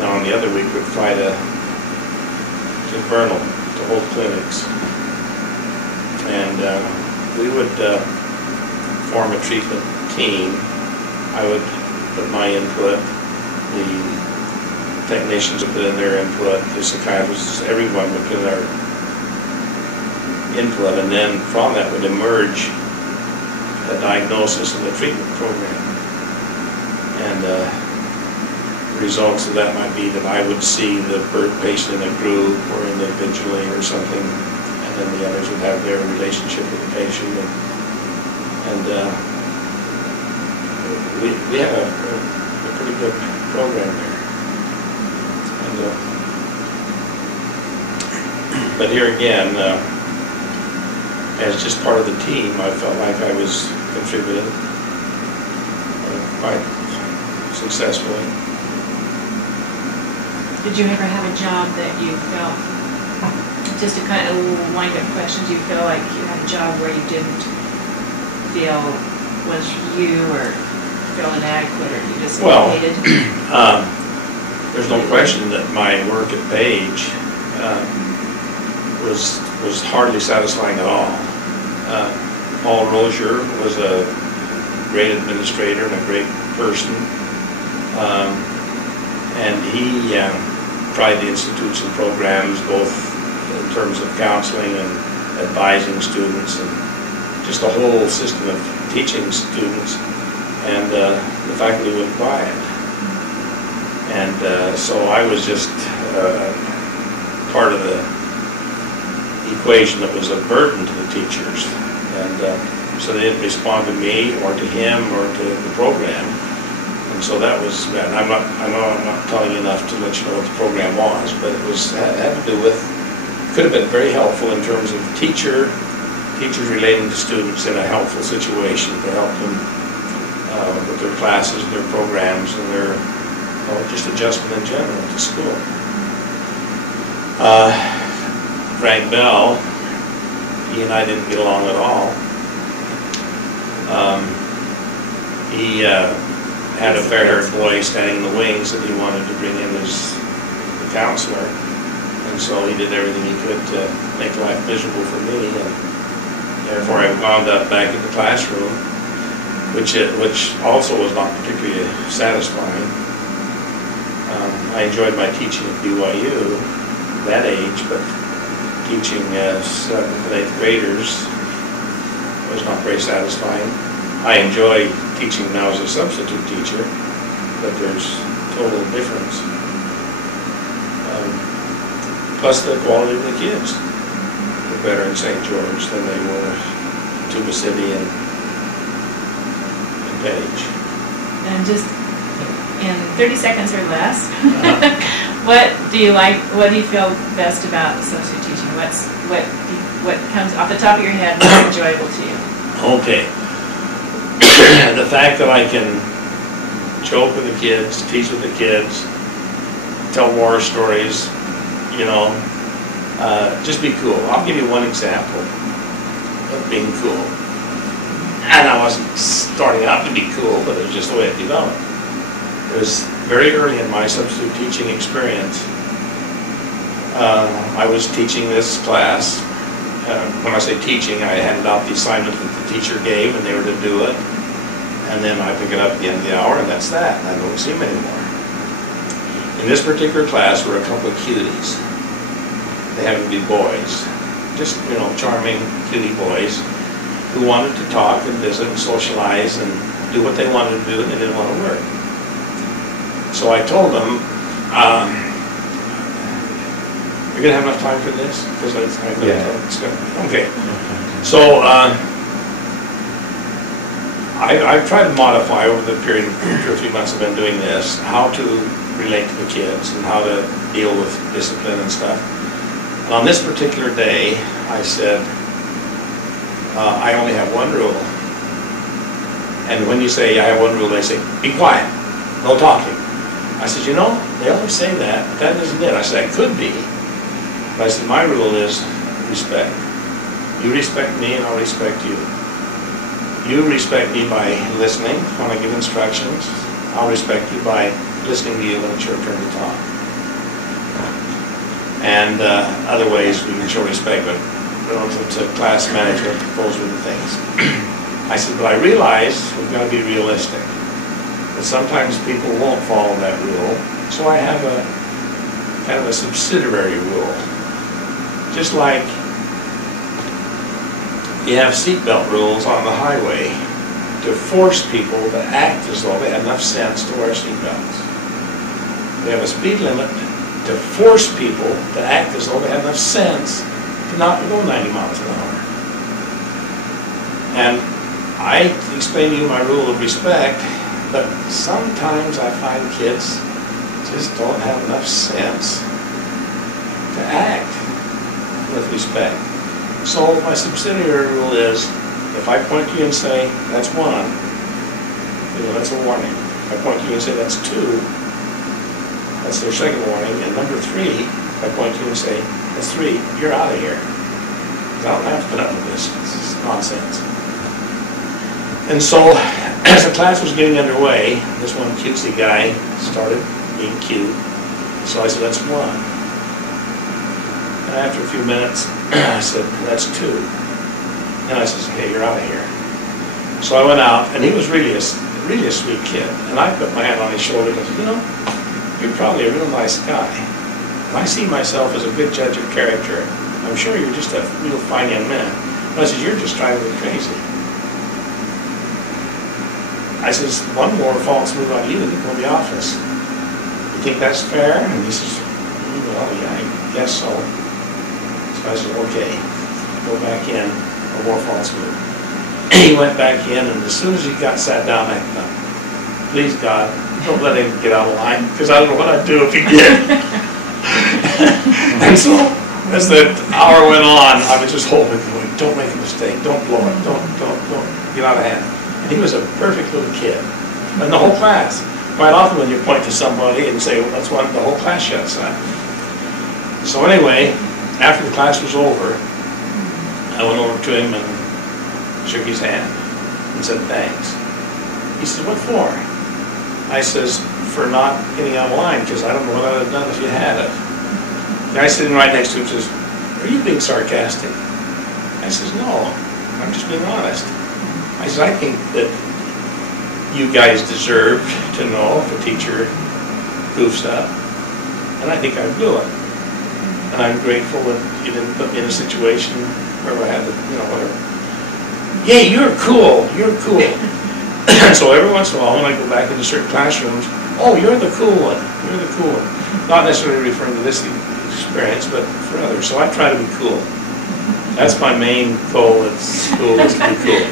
Now on the other week we'd fly to Vernal to hold clinics. And we would form a treatment team. I would put my input, the technicians would put in their input, the psychiatrists, everyone would put in their input, and then from that would emerge a diagnosis and a treatment program. And the results of that might be that I would see the patient in a group or individually or something, and then the others would have their relationship with the patient. And we had a pretty good program there. And, but here again, as just part of the team, I felt like I was contributing quite successfully. Did you ever have a job that you felt, just a kind of wind-up question, do you feel like you had a job where you didn't feel was you or feel inadequate or you just hated? There's no question that my work at Page was hardly satisfying at all. Paul Rozier was a great administrator and a great person, and he tried the institutes and programs both in terms of counseling and advising students and just the whole system of teaching students, and the faculty wouldn't buy it. And so I was just part of the equation that was a burden to the teachers, and so they didn't respond to me or to him or to the program, and so that was bad. I know I'm not telling you enough to let you know what the program was, but it was had to do with, could have been very helpful in terms of teachers relating to students in a helpful situation to help them with their classes, their programs, and their just adjustment in general to school. Frank Bell, he and I didn't get along at all. He had a fair-haired boy standing in the wings that he wanted to bring in as a counselor, and so he did everything he could to make life miserable for me, and therefore I wound up back in the classroom, which also was not particularly satisfying. I enjoyed my teaching at BYU at that age, but teaching 7th and 8th graders was not very satisfying. I enjoy teaching now as a substitute teacher, but there's total difference. Plus the quality of the kids were better in St. George than they were in Tuba City and Page. And just in 30 seconds or less, what do you like? What do you feel best about substitute teaching? What comes off the top of your head most enjoyable to you? Okay, the fact that I can joke with the kids, teach with the kids, tell war stories, you know, just be cool. I'll give you one example of being cool. And I wasn't starting out to be cool, but it was just the way it developed. It was very early in my substitute teaching experience. I was teaching this class. When I say teaching, I handed out the assignment that the teacher gave, and they were to do it. And then I pick it up at the end of the hour, and that's that. I don't see them anymore. In this particular class were a couple of cuties. They happened to be boys, just, you know, charming cutie boys who wanted to talk and visit and socialize and do what they wanted to do, and they didn't want to work. So I told them, you're going to have enough time for this? Because I'm going to tell it's good. Okay. So I've tried to modify over the period of 2 or 3 months I've been doing this, how to relate to the kids and how to deal with discipline and stuff. And on this particular day, I said, I only have one rule. And when you say I have one rule, they say, be quiet, no talking. I said, you know, they always say that, but that isn't it. I said, I could be. But I said, my rule is respect. You respect me and I'll respect you. You respect me by listening when I give instructions. I'll respect you by listening to you when it's your turn to talk. and other ways we can show respect, but relative to class management, those were the things. I said, but I realize we've got to be realistic. That sometimes people won't follow that rule, so I have a kind of a subsidiary rule. Just like you have seatbelt rules on the highway to force people to act as though they have enough sense to wear seatbelts. We have a speed limit to force people to act as though they have enough sense to not go 90 miles an hour. And I explain to you my rule of respect, but sometimes I find kids just don't have enough sense to act with respect. So my subsidiary rule is, if I point to you and say, that's one, that's a warning. If I point to you and say, that's two, that's their second warning. And number three, if I point to you and say, that's three, you're out of here. I don't have to put up with this. This is nonsense. And so, as the class was getting underway, this one cutesy guy started being cute. So I said, that's one. And after a few minutes, I said, that's two. And I said, hey, you're out of here. So I went out, and he was really a sweet kid. And I put my hand on his shoulder and I said, you know, you're probably a real nice guy. And I see myself as a good judge of character. I'm sure you're just a real fine young man. But I said, you're just driving me crazy. I says, one more false move on you and you go to the office. You think that's fair? And he says, well, yeah, I guess so. So I said, okay, go back in, one more false move. He went back in, and as soon as he got sat down, I thought, please God, don't let him get out of line, because I don't know what I'd do if he did. And so, as the hour went on, I was just holding him, going, don't make a mistake, don't blow it, don't get out of hand. And he was a perfect little kid. And the whole class, quite often when you point to somebody and say, well, that's one, the whole class shuts up. So anyway, after the class was over, I went over to him and shook his hand and said, thanks. He said, what for? I says, for not getting out of line, because I don't know what I'd have done if you had it. The guy sitting right next to him says, are you being sarcastic? I says, no, I'm just being honest. I said, I think that you guys deserve to know if a teacher goofs up, and I think I blew it. And I'm grateful that you didn't put me in a situation where I had to, whatever. Hey, you're cool, you're cool. So every once in a while, when I go back into certain classrooms, oh, you're the cool one, you're the cool one. Not necessarily referring to this experience, but for others. So I try to be cool. That's my main goal at school, is to be cool.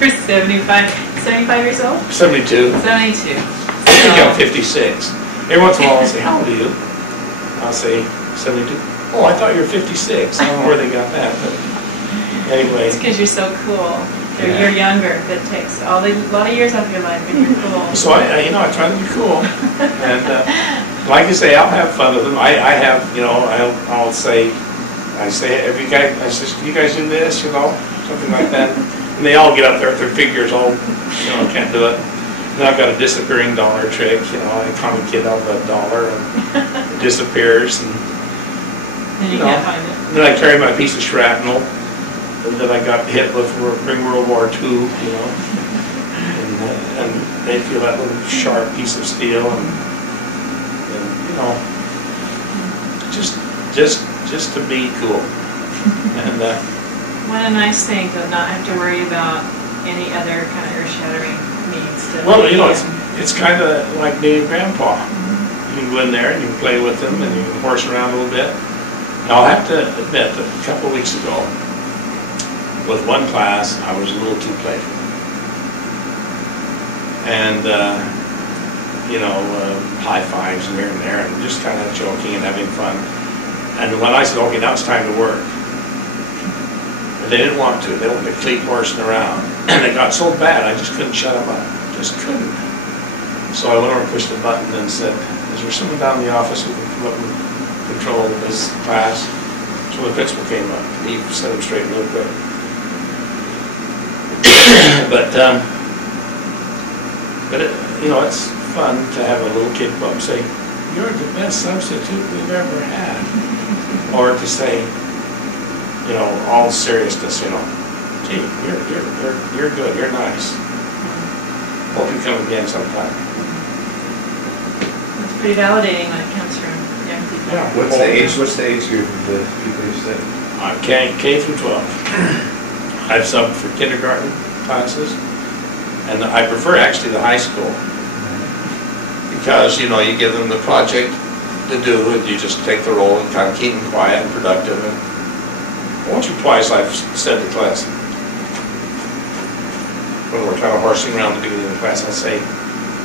You're 75 years old? 72. 72. I think I'm 56. Every once in a while I'll say, how old are you? I'll say, 72. Oh, I thought you were 56. I don't know where they got that, but anyway. It's because you're so cool. You're younger. That takes a lot of years out of your life, and you're cool. So I try to be cool. And like I say, I'll have fun with them. I have, I'll say, I say, you guys do this, something like that. And they all get up there with their figures all, can't do it. Then I've got a disappearing dollar trick, I con a kid out of $1 and it disappears. And you can't find it. Then I carry my piece of shrapnel that I got hit with during World War II, and they feel that little sharp piece of steel, and just to be cool. And what a nice thing to not have to worry about any other kind of earth-shattering needs. Well, it's kind of like being a grandpa. You can go in there and you can play with them and you can horse around a little bit. Now, I'll have to admit that a couple of weeks ago, with one class, I was a little too playful. And, high fives here and there, and just kind of joking and having fun. And when I said, okay, now it's time to work, but they didn't want to. They wanted to keep horsing around. And it got so bad, I just couldn't shut them up. Just couldn't. So I went over and pushed the button and said, is there someone down in the office who can come up and control this class? So the principal came up. He set him straight real quick. But it's fun to have a little kid come up and say, you're the best substitute we've ever had. or to say, you know, all seriousness, you know, gee, you're good, you're nice. Hope you come again sometime. It's pretty validating when it comes from young people. Yeah. What's the age group of the people you said? K through 12. I've subbed for kindergarten classes, and I prefer actually the high school, because, you know, you give them the project to do, and you just take the role and kind of keep them quiet and productive. And once or twice I've said to class, when we're kind of horsing around the beginning of the class, I'll say,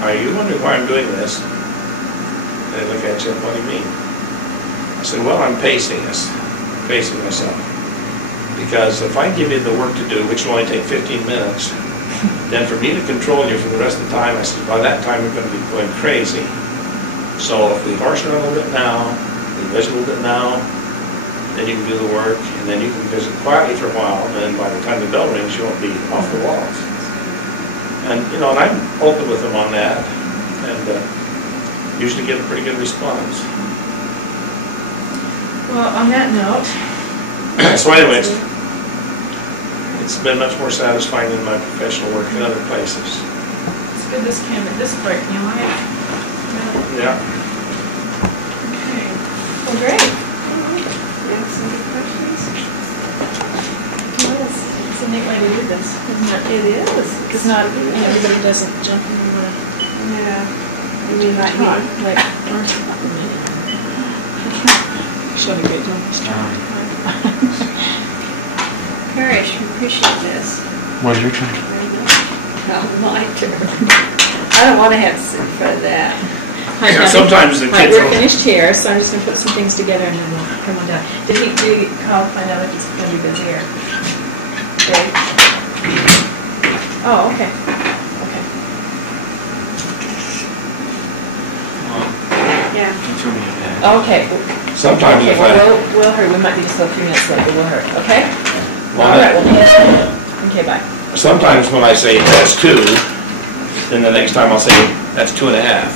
are you wondering why I'm doing this? And they look at you, what do you mean? I said, well, I'm pacing myself. Because if I give you the work to do, which will only take 15 minutes, then for me to control you for the rest of the time, I said, by that time you're going to be going crazy. So if we horse around a little bit now, we visit a little bit now, then you can do the work, and then you can visit quietly for a while, and then by the time the bell rings, you won't be off the walls. And, you know, and I'm open with them on that, and usually get a pretty good response. Well, on that note. So anyways, it's been much more satisfying than my professional work in other places. It's good this came at this point, you know, Yeah. Okay. Well, great. You have some good questions? Well, it's a neat way to do this, isn't it? It is. It's not, everybody doesn't jump in and want Yeah. I mean, to like talk, me. like, she'll be great doing this. Parrish, we appreciate this. What's your turn? Oh, my turn. I don't want to have to sit in front of that. Yeah, sometimes the Right, kids we're will. finished here, so I'm just gonna put some things together and then we'll come on down. Did he call to find out if he's gonna be busy or? Dave? Oh, okay. Okay. Yeah. Okay. Sometimes Okay, if well, we'll hurry. We might be just a few minutes late, but we'll hurry, okay? Well, All right, well, okay, bye. sometimes when I say that's 2, then the next time I'll say that's 2.5.